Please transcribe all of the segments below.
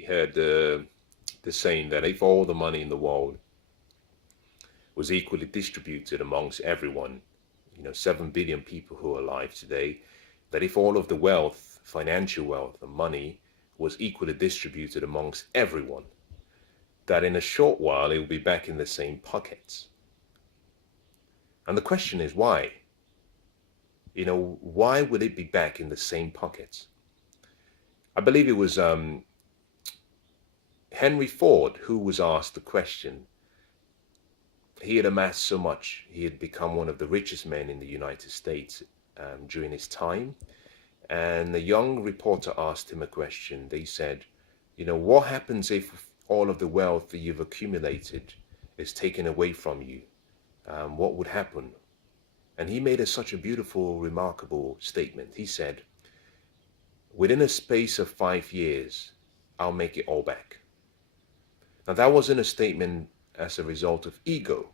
You heard the saying that if all the money in the world was equally distributed amongst everyone, 7 billion people who are alive today, that if all of the wealth, financial wealth and money was equally distributed amongst everyone, that in a short while it will be back in the same pockets. And the question is why? Why would it be back in the same pockets? I believe it was Henry Ford who was asked the question. He had amassed so much. He had become one of the richest men in the United States during his time. And a young reporter asked him a question. They said, what happens if all of the wealth that you've accumulated is taken away from you? What would happen? And he made such a beautiful, remarkable statement. He said, within a space of 5 years, I'll make it all back. Now, that wasn't a statement as a result of ego.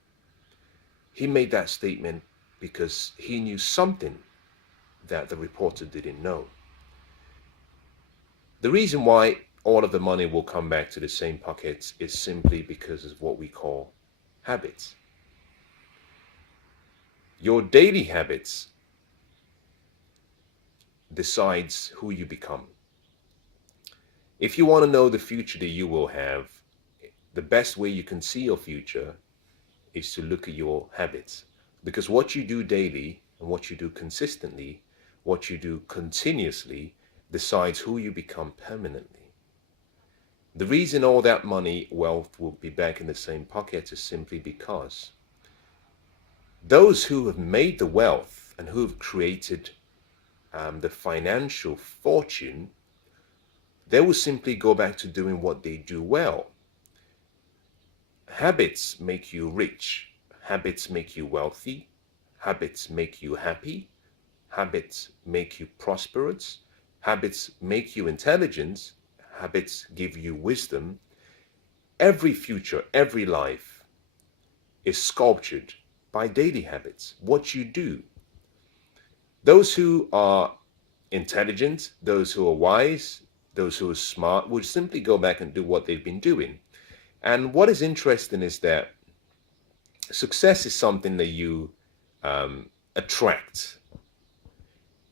He made that statement because he knew something that the reporter didn't know. The reason why all of the money will come back to the same pockets is simply because of what we call habits. Your daily habits decides who you become. If you want to know the future that you will have, the best way you can see your future is to look at your habits. Because what you do daily and what you do consistently, what you do continuously, decides who you become permanently. The reason all that money, wealth will be back in the same pocket is simply because those who have made the wealth and who have created the financial fortune, they will simply go back to doing what they do well. Habits make you rich. Habits make you wealthy. Habits make you happy. Habits make you prosperous. Habits make you intelligent. Habits give you wisdom. Every future, every life is sculptured by daily habits, what you do. Those who are intelligent, those who are wise, those who are smart will simply go back and do what they've been doing. And what is interesting is that success is something that you attract.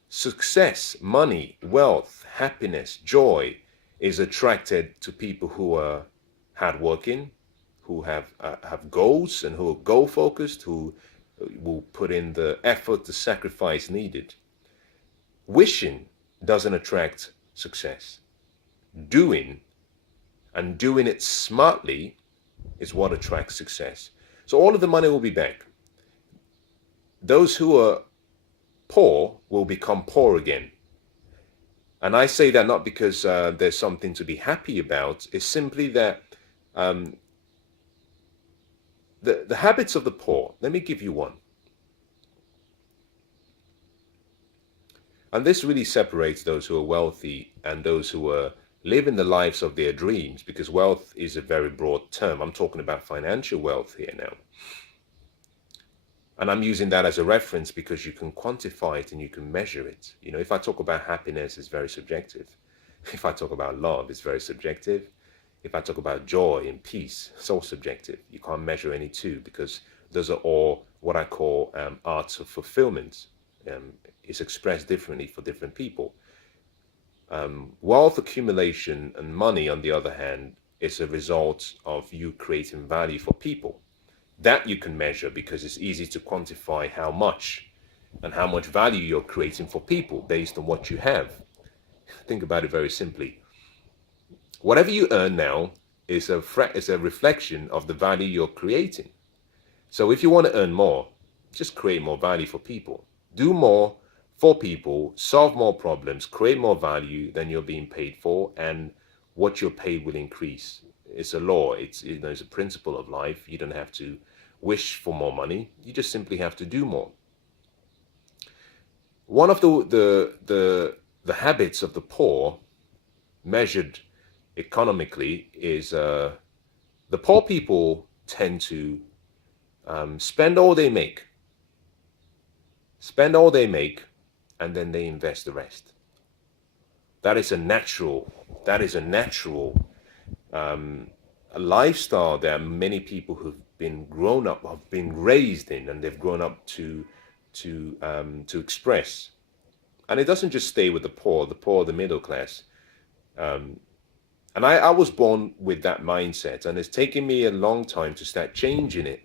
Success, money, wealth, happiness, joy is attracted to people who are hardworking, who have goals and who are goal focused, who will put in the effort, the sacrifice needed. Wishing doesn't attract success. Doing, and doing it smartly, is what attracts success. So all of the money will be back. Those who are poor will become poor again. And I say that not because there's something to be happy about. It's simply that the habits of the poor. Let me give you one. And this really separates those who are wealthy and those who are living the lives of their dreams, because wealth is a very broad term. I'm talking about financial wealth here now. And I'm using that as a reference because you can quantify it and you can measure it. If I talk about happiness, it's very subjective. If I talk about love, it's very subjective. If I talk about joy and peace, it's all subjective. You can't measure any two because those are all what I call arts of fulfillment. It's expressed differently for different people. Wealth accumulation and money, on the other hand, is a result of you creating value for people. That you can measure because it's easy to quantify how much and how much value you're creating for people based on what you have. Think about it very simply. Whatever you earn now is a reflection of the value you're creating. So if you want to earn more, just create more value for people. Do more for people, solve more problems, create more value than you're being paid for, and what you're paid will increase. It's a law. It's a principle of life. You don't have to wish for more money. You just simply have to do more. One of the habits of the poor, measured economically, is the poor people tend to spend all they make, and then they invest the rest. That is a natural a lifestyle that many people who've been grown up, have been raised in, and they've grown up to express. And it doesn't just stay with the poor, the middle class. And I was born with that mindset, and it's taken me a long time to start changing it.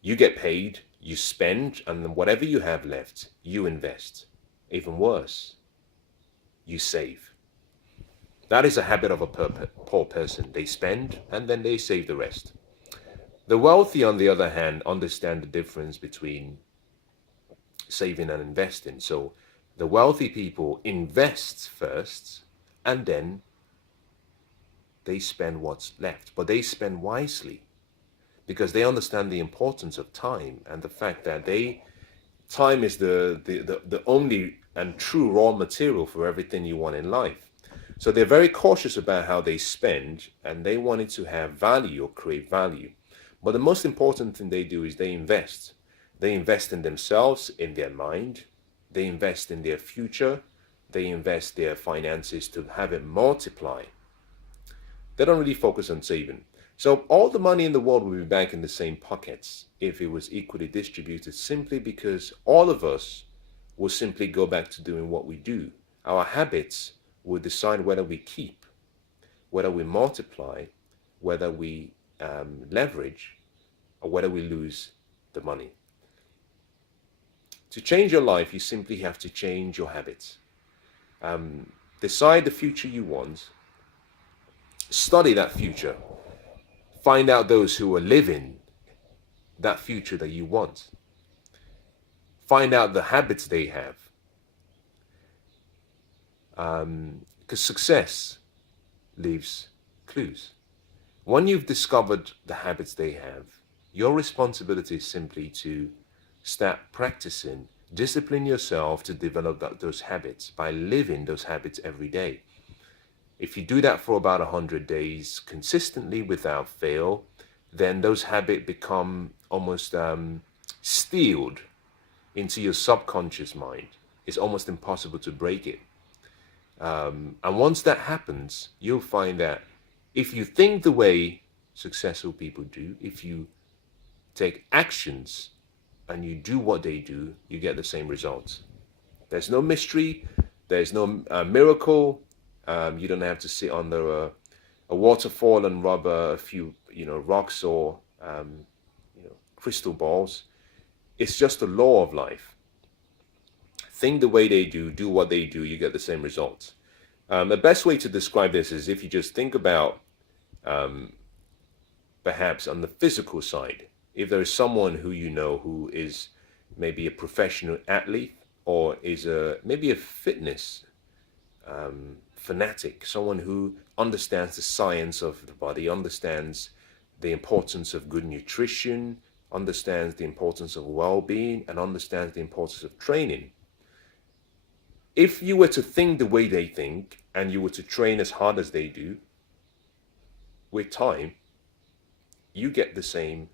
You get paid, you spend, and then whatever you have left, you invest. Even worse, you save. That is a habit of a poor person. They spend and then they save the rest. The wealthy, on the other hand, understand the difference between saving and investing. So the wealthy people invest first and then they spend what's left, but they spend wisely because they understand the importance of time and the fact that time is the only and true raw material for everything you want in life. So they're very cautious about how they spend, and they want it to have value or create value. But the most important thing they do is they invest. They invest in themselves, in their mind. They invest in their future. They invest their finances to have it multiply. They don't really focus on saving. So all the money in the world will be back in the same pockets if it was equally distributed, simply because all of us will simply go back to doing what we do. Our habits will decide whether we keep, whether we multiply, whether we leverage, or whether we lose the money. To change your life, you simply have to change your habits. Decide the future you want. Study that future. Find out those who are living that future that you want. Find out the habits they have. Because success leaves clues. When you've discovered the habits they have, your responsibility is simply to start practicing, discipline yourself to develop those habits by living those habits every day. If you do that for about 100 days consistently without fail, then those habits become almost sealed into your subconscious mind. It's almost impossible to break it. And once that happens, you'll find that if you think the way successful people do, if you take actions and you do what they do, you get the same results. There's no mystery. There's no miracle. You don't have to sit under a waterfall and rub a few, rocks or, crystal balls. It's just the law of life. Think the way they do what they do, you get the same results. The best way to describe this is if you just think about, perhaps on the physical side, if there is someone who you know who is maybe a professional athlete or is maybe a fitness fanatic, someone who understands the science of the body, understands the importance of good nutrition, understands the importance of well-being, and understands the importance of training. If you were to think the way they think and you were to train as hard as they do, with time, you get the same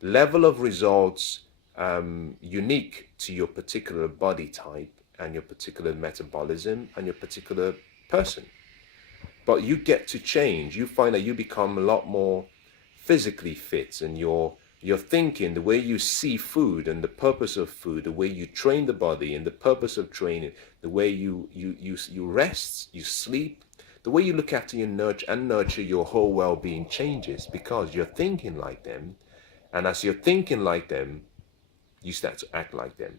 level of results unique to your particular body type and your particular metabolism and your particular person. But you get to change. You find that you become a lot more physically fit, and your thinking, the way you see food and the purpose of food, the way you train the body and the purpose of training, the way you rest, you sleep, the way you look after your nurture your whole well-being changes because you're thinking like them. And as you're thinking like them, you start to act like them.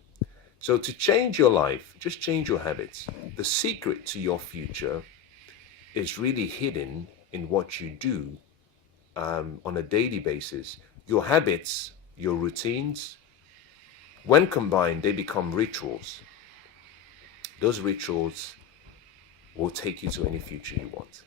So to change your life, just change your habits. The secret to your future is really hidden in what you do on a daily basis. Your habits, your routines, when combined, they become rituals. Those rituals will take you to any future you want.